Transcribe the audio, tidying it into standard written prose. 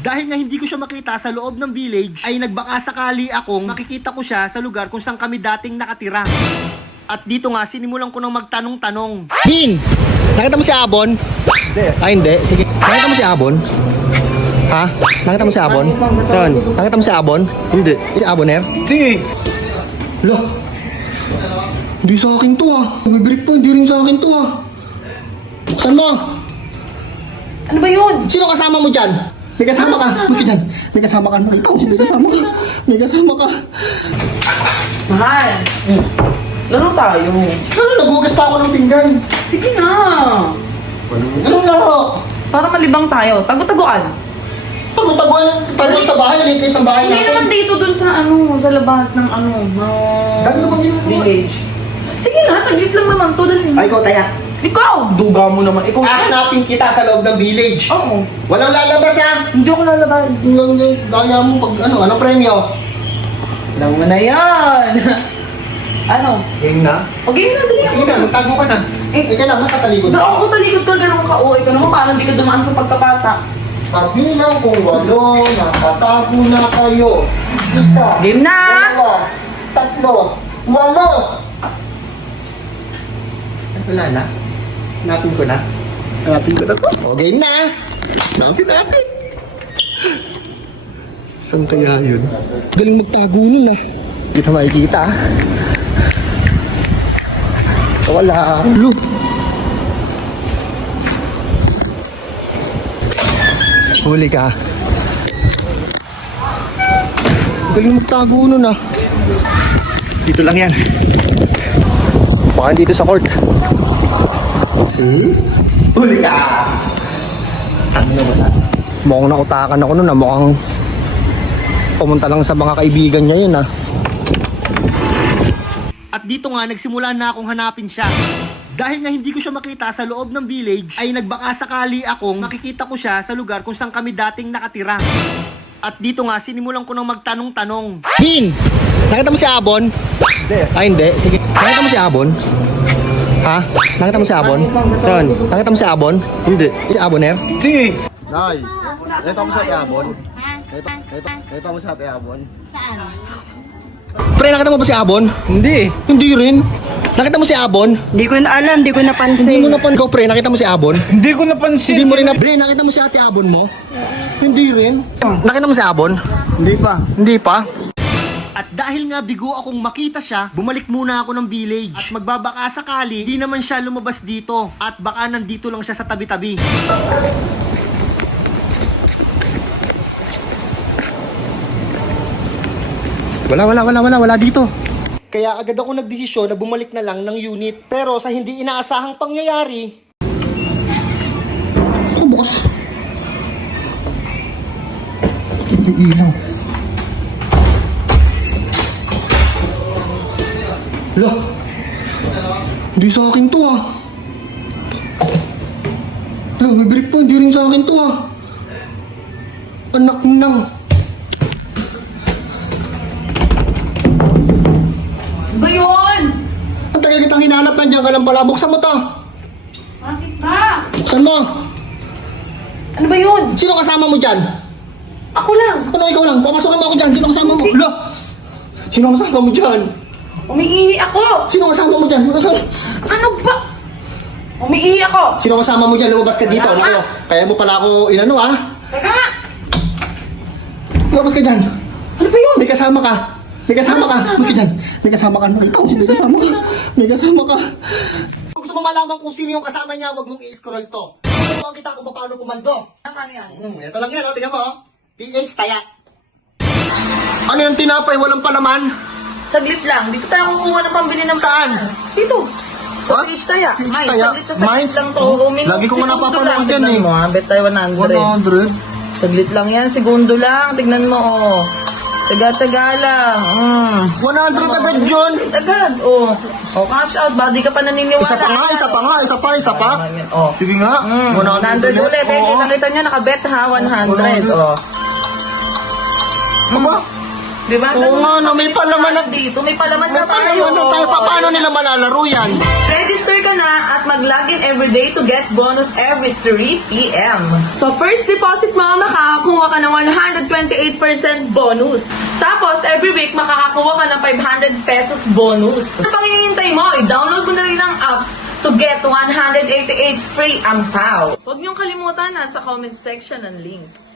Dahil nga hindi ko siya makita sa loob ng village, ay nagbaka sakali akong makikita ko siya sa lugar kung saan kami dating nakatira. At dito nga, sinimulan ko nang magtanong-tanong. Din! Nakita mo si Abon? Hindi. Ay, hindi. Sige. Nakita mo si Abon? Ha? Nakita mo si Abon? Saan? Nakita mo si Abon? Hindi. Si Aboner? Hindi. Lo. Hindi sa akin to ah. May brief po, hindi rin sa akin to ah. Buksan mo. Ano ba yun? Sino kasama mo dyan? May kasama ka. Maski dyan. May kasama ka. Nakita ko sino kasama ka. May kasama ka. Mahal. Laro tayo. Ano, nagugas pa ako ng pinggan. Sige na. Anong laro? Para malibang tayo. Tago-taguan. Tago sa bahay. Liit ng bahay Hindi naman natin. dito dun sa sa labas ng Dami naman yun. village. Sige na, saglit lang naman to. Dali. Ay, ikaw taya. Ikaw! Duga mo naman. Ikaw. Hahanapin kita sa loob ng village. Oo. Walang lalabas ha. Hindi ako lalabas. Daya mo pag anong premyo? Alam mo na yan. Ano? Game na? O game na, dali. Sige na, magtago ka na. Ika lang, nakatalikod Ako ka. ko talikod ka, ganun ka. O, ikaw naman, parang di ka dumaan sa pagkabata. Kabilang kung 8, nakatago na kayo. Isa, Game na! 2, 3, 8. Wala na? Hanapin ko na? Hanapin ko na to? O, game na! Hanapin natin! Saan kaya yun? Galing magtago nun ah. Hindi ka makikita ah. Wala. Look! Huli ka. Galing magtago nun ah. Dito lang yan. Baka dito sa court. Huli ka! Ano na wala? Mukhang nautakan ako nun ah. Mukhang pumunta lang sa mga kaibigan niya yun ah. At dito nga, nagsimula na akong hanapin siya. Dahil nga hindi ko siya makita sa loob ng village, ay nagbaka sakali akong makikita ko siya sa lugar kung saan kami dating nakatira. At dito nga, sinimulan ko nang magtanong-tanong. Din! Nakita mo si Abon? Hindi. Ay, hindi. Sige. Nakita mo si Abon? Ha? Nakita mo si Abon? Saan? Nakita mo si Abon? Hindi. Si Aboner? Hindi. Nay, nakita mo sa Tiabon? Nakita mo sa Tiabon? Pre, nakita mo ba si Abon? Hindi. Hindi rin. Nakita mo si Abon? Hindi ko na alam, hindi ko napansin. Hindi mo napan. Ikaw, pre, nakita mo si Abon? Hindi ko napansin. Hindi mo rin na. Pre, nakita mo si ate Abon mo? Hindi rin. Nakita mo si Abon? Hindi pa. Hindi pa. At dahil nga bigo akong makita siya, bumalik muna ako ng village. At magbabaka sakali, di naman siya lumabas dito. At baka nandito lang siya sa tabi-tabi. Wala dito. Kaya agad ako nagdesisyon na bumalik na lang ng unit. Pero sa hindi inaasahang pangyayari... Ako bukas. Hindi ilaw. Lo! Hindi sa akin to ah. Lo, may brief po. Hindi rin sa akin to ah. Anak nang. Ano ba yun? Ang tagal kitang hinanap, nandiyan ka lang pala. Buksan mo to. Bakit ba? Buksan mo. Ano ba yun? Sino kasama mo dyan? Ako lang. Ano, ikaw lang? Papasukin mo ako dyan. Sino kasama mo? Lo! Sino kasama mo dyan? Umiihi ako. Sino kasama mo dyan? Ano ba? Umiihi ako. Sino kasama mo dyan? Lumabas ka dito. Wala Naku, kaya mo pala ako inano ah. Teka nga. Lumabas ka dyan. Ano ba yun? May kasama ka. May kasama Ano ka. kasama? Maski dyan. May kasama ka. Nakita ko sino kasama ka. May kasama ka. Kung gusto mo malaman kung sino yung kasama niya, huwag mong i-scroll to. Tuturuan kita kung paano pumaldo. Ano yan? Ito lang yan. Tingnan mo. oh. PH Taya. Ano yung tinapay? Walang palaman? Saglit lang. Dito tayo kukuha ng pambili ng... Saan? Dito. Sa What? PH Taya. PH May, Taya? saglit na saglit Mines? lang to. Oh, Minuto, lagi ko nga segundo napapanood lang. yan, Tignan eh. mo, ha? Bet tayo 100. 100? Saglit lang yan. Segundo lang. Tignan mo, oh. Tsaga-tsaga lang. 100 agad, John. Agad, oh. Oh, cash out. Baka di ka pa naniniwala. Isa pa. Oh. Sige nga. 100 ulit. Eh, Oo. nakita nyo, nakabet ha, 100. Oh. Aba? Di ba? Oo nga, no, may palaman na dito. May palaman na tayo. Paano nila malalaro yan? Register ka na. na at mag-login everyday to get bonus every 3 p.m. So first deposit mo, makakakuha ka ng 128% bonus. Tapos every week, makakakuha ka ng 500 pesos bonus. Ano pang hihintay mo? I-download mo na rin ang apps to get 188 free ampaw. Huwag niyong kalimutan, nasa comment section ang link.